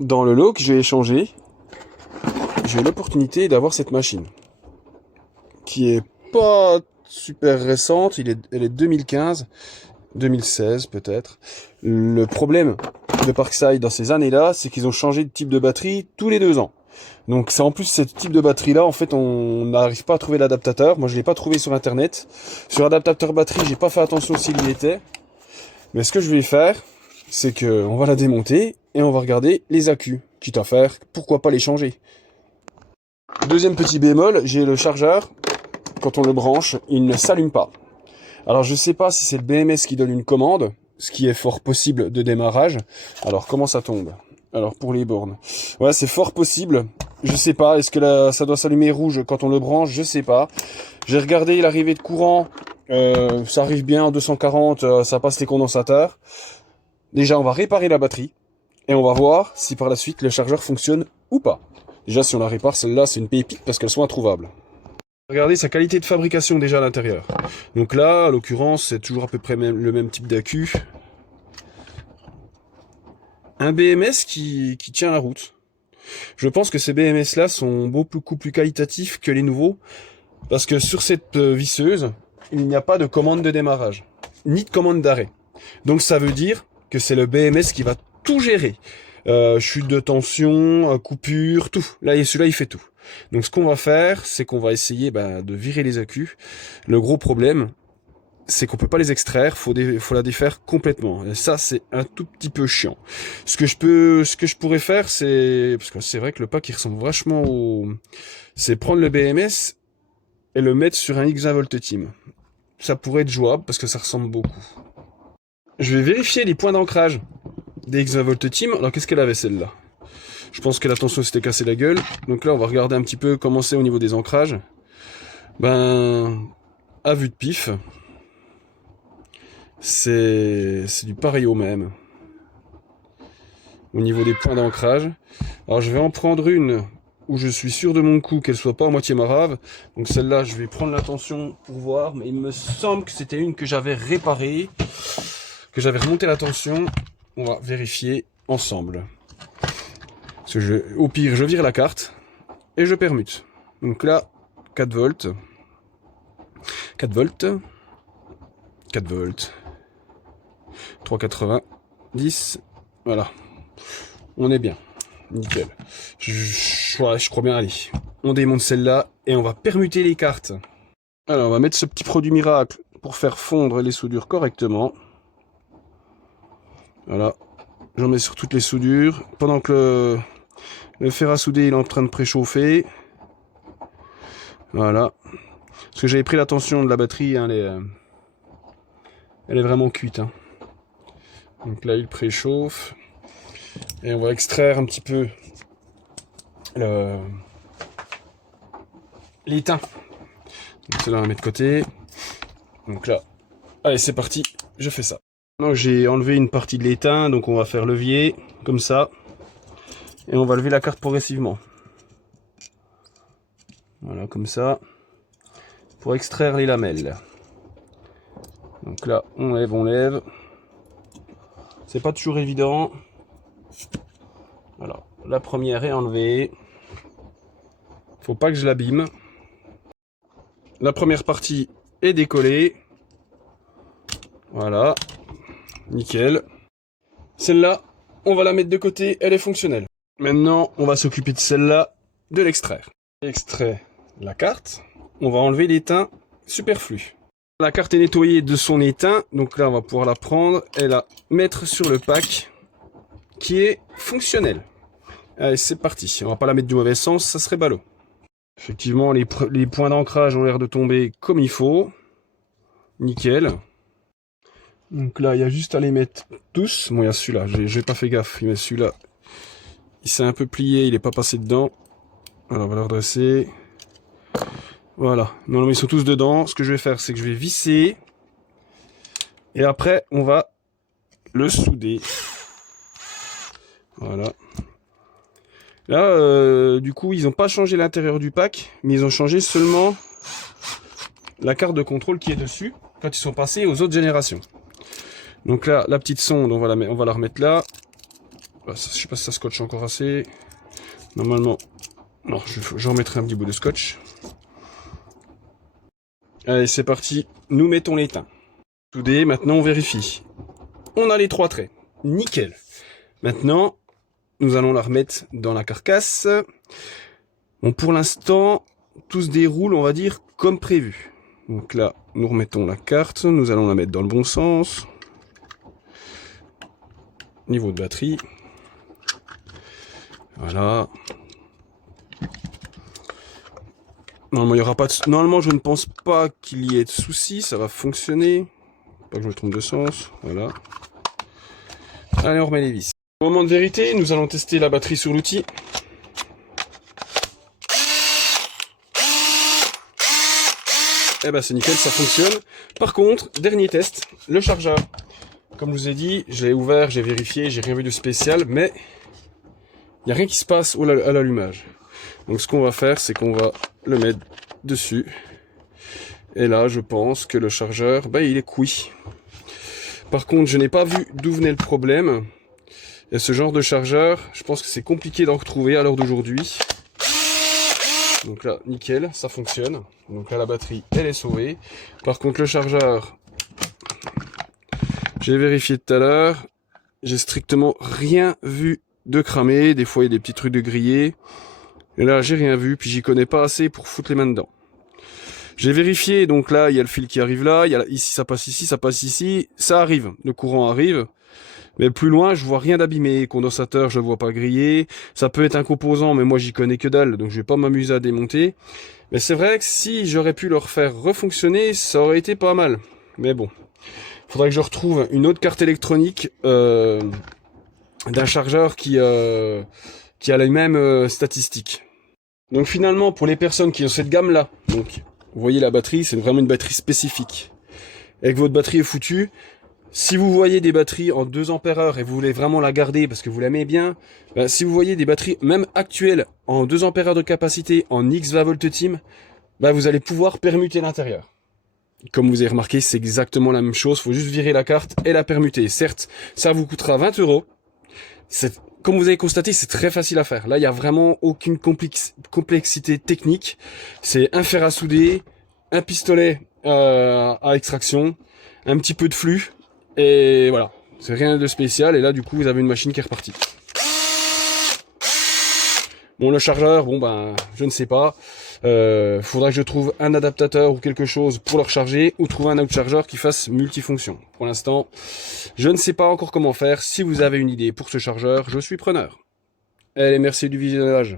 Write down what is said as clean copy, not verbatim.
dans le lot que j'ai échangé, j'ai eu l'opportunité d'avoir cette machine. Qui est pas super récente, elle est 2015, 2016 peut-être. Le problème de Parkside dans ces années-là, c'est qu'ils ont changé de type de batterie tous les 2 ans. Donc c'est en plus ce type de batterie-là, en fait, on n'arrive pas à trouver l'adaptateur. Moi, je l'ai pas trouvé sur Internet. Sur l'adaptateur batterie, j'ai pas fait attention s'il y était. Mais ce que je vais faire, c'est que on va la démonter et on va regarder les accus. Quitte à faire, pourquoi pas les changer. Deuxième petit bémol, j'ai le chargeur. Quand on le branche, il ne s'allume pas. Alors je sais pas si c'est le BMS qui donne une commande, ce qui est fort possible de démarrage. Alors comment ça tombe? Alors pour les bornes, ouais, c'est fort possible. Je sais pas, est-ce que ça doit s'allumer rouge quand on le branche? Je sais pas. J'ai regardé l'arrivée de courant, ça arrive bien à 240, ça passe les condensateurs. Déjà on va réparer la batterie et on va voir si par la suite le chargeur fonctionne ou pas. Déjà si on la répare, celle-là c'est une pépite parce qu'elles sont introuvables. Regardez sa qualité de fabrication déjà à l'intérieur. Donc là, à l'occurrence, c'est toujours à peu près le même type d'accu. Un BMS qui tient la route. Je pense que ces BMS-là sont beaucoup plus qualitatifs que les nouveaux, parce que sur cette visseuse, il n'y a pas de commande de démarrage, ni de commande d'arrêt. Donc ça veut dire que c'est le BMS qui va tout gérer. Chute de tension, coupure, tout. Là, celui-là, il fait tout. Donc ce qu'on va faire, c'est qu'on va essayer de virer les accus. Le gros problème, c'est qu'on peut pas les extraire, faut la défaire complètement. Et ça, c'est un tout petit peu chiant. Ce que je pourrais faire, c'est, parce que c'est vrai que le pack il ressemble vachement c'est prendre le BMS et le mettre sur un Xavolt Team. Ça pourrait être jouable parce que ça ressemble beaucoup. Je vais vérifier les points d'ancrage des Xavolt Team. Alors qu'est-ce qu'elle avait celle-là? Je pense que la tension s'était cassée la gueule. Donc là, on va regarder un petit peu comment c'est au niveau des ancrages. À vue de pif, c'est du pareil au même. Au niveau des points d'ancrage. Alors je vais en prendre une où je suis sûr de mon coup qu'elle soit pas à moitié marave. Donc celle-là, je vais prendre la tension pour voir. Mais il me semble que c'était une que j'avais réparée, que j'avais remonté la tension. On va vérifier ensemble. Parce que au pire, je vire la carte et je permute. Donc là, 4 volts. 4 volts. 4 volts. 3,90. Voilà. On est bien. Nickel. Je crois bien. Allez. On démonte celle-là et on va permuter les cartes. Alors, on va mettre ce petit produit miracle pour faire fondre les soudures correctement. Voilà. J'en mets sur toutes les soudures. Pendant que le fer à souder il est en train de préchauffer. Voilà. Parce que j'avais pris la tension de la batterie. Hein, elle est vraiment cuite. Hein. Donc là, il préchauffe. Et on va extraire un petit peu l'étain. Donc cela on va mettre de côté. Donc là, allez c'est parti, je fais ça. Maintenant j'ai enlevé une partie de l'étain, donc on va faire levier, comme ça. Et on va lever la carte progressivement. Voilà, comme ça. Pour extraire les lamelles. Donc là, on lève. C'est pas toujours évident. Voilà, la première est enlevée. Faut pas que je l'abîme. La première partie est décollée. Voilà, nickel. Celle-là, on va la mettre de côté, elle est fonctionnelle. Maintenant, on va s'occuper de celle-là, de l'extraire. Extrait la carte. On va enlever l'étain superflu. La carte est nettoyée de son étain, donc là, on va pouvoir la prendre et la mettre sur le pack qui est fonctionnel. Allez, c'est parti. On va pas la mettre du mauvais sens, ça serait ballot. Effectivement, les points d'ancrage ont l'air de tomber comme il faut. Nickel. Donc là, il y a juste à les mettre tous. Bon, il y a celui-là, j'ai pas fait gaffe. Mais celui-là, il s'est un peu plié, il est pas passé dedans. Alors, on va le redresser. Voilà. Non, ils sont tous dedans. Ce que je vais faire, c'est que je vais visser. Et après, on va le souder. Voilà. Là, du coup, ils n'ont pas changé l'intérieur du pack, mais ils ont changé seulement la carte de contrôle qui est dessus quand ils sont passés aux autres générations. Donc là, la petite sonde, on va la remettre là. Voilà, je sais pas si ça scotche encore assez. Normalement, non, j'en remettrai un petit bout de scotch. Allez, c'est parti. Nous mettons l'étain. Soudé, maintenant on vérifie. On a les 3 traits. Nickel. Maintenant, nous allons la remettre dans la carcasse. Bon, pour l'instant, tout se déroule, on va dire, comme prévu. Donc là, nous remettons la carte. Nous allons la mettre dans le bon sens. Niveau de batterie. Voilà. Normalement, il y aura pas de... Normalement, je ne pense pas qu'il y ait de soucis. Ça va fonctionner. Pas que je me trompe de sens. Voilà. Allez, on remet les vis. Au moment de vérité, nous allons tester la batterie sur l'outil. Eh ben, c'est nickel, ça fonctionne. Par contre, dernier test, le chargeur. Comme je vous ai dit, je l'ai ouvert, j'ai vérifié, j'ai rien vu de spécial, mais il n'y a rien qui se passe à l'allumage. Donc ce qu'on va faire, c'est qu'on va le mettre dessus. Et là, je pense que le chargeur, ben, il est cuit. Par contre, je n'ai pas vu d'où venait le problème. Et ce genre de chargeur, je pense que c'est compliqué d'en retrouver à l'heure d'aujourd'hui. Donc là, nickel, ça fonctionne. Donc là, la batterie, elle est sauvée. Par contre, le chargeur, j'ai vérifié tout à l'heure. J'ai strictement rien vu de cramé. Des fois, il y a des petits trucs de grillé. Et là, j'ai rien vu. Puis, j'y connais pas assez pour foutre les mains dedans. J'ai vérifié. Donc là, il y a le fil qui arrive là. Il y a ici, ça passe ici, ça passe ici. Ça arrive. Le courant arrive. Mais plus loin, je vois rien d'abîmé. Condensateur, je le vois pas grillé. Ça peut être un composant, mais moi, j'y connais que dalle. Donc, je vais pas m'amuser à démonter. Mais c'est vrai que si j'aurais pu le refaire refonctionner, ça aurait été pas mal. Mais bon. Faudrait que je retrouve une autre carte électronique d'un chargeur qui a les mêmes statistiques. Donc finalement, pour les personnes qui ont cette gamme-là, donc vous voyez la batterie, c'est vraiment une batterie spécifique. Et que votre batterie est foutue, si vous voyez des batteries en 2 ampères-heure et vous voulez vraiment la garder parce que vous l'aimez bien, ben, si vous voyez des batteries même actuelles en 2 ampères-heure de capacité en X20 volt team, ben, vous allez pouvoir permuter l'intérieur. Comme vous avez remarqué, c'est exactement la même chose. Il faut juste virer la carte et la permuter. Certes, ça vous coûtera 20 €. Comme vous avez constaté, c'est très facile à faire. Là, il n'y a vraiment aucune complexité technique. C'est un fer à souder, un pistolet à extraction, un petit peu de flux. Et voilà, c'est rien de spécial. Et là, du coup, vous avez une machine qui est repartie. Bon, le chargeur, bon ben, je ne sais pas. Faudra que je trouve un adaptateur ou quelque chose pour le recharger ou trouver un autre chargeur qui fasse multifonction. Pour l'instant, je ne sais pas encore comment faire. Si vous avez une idée pour ce chargeur, je suis preneur. Allez, merci du visionnage.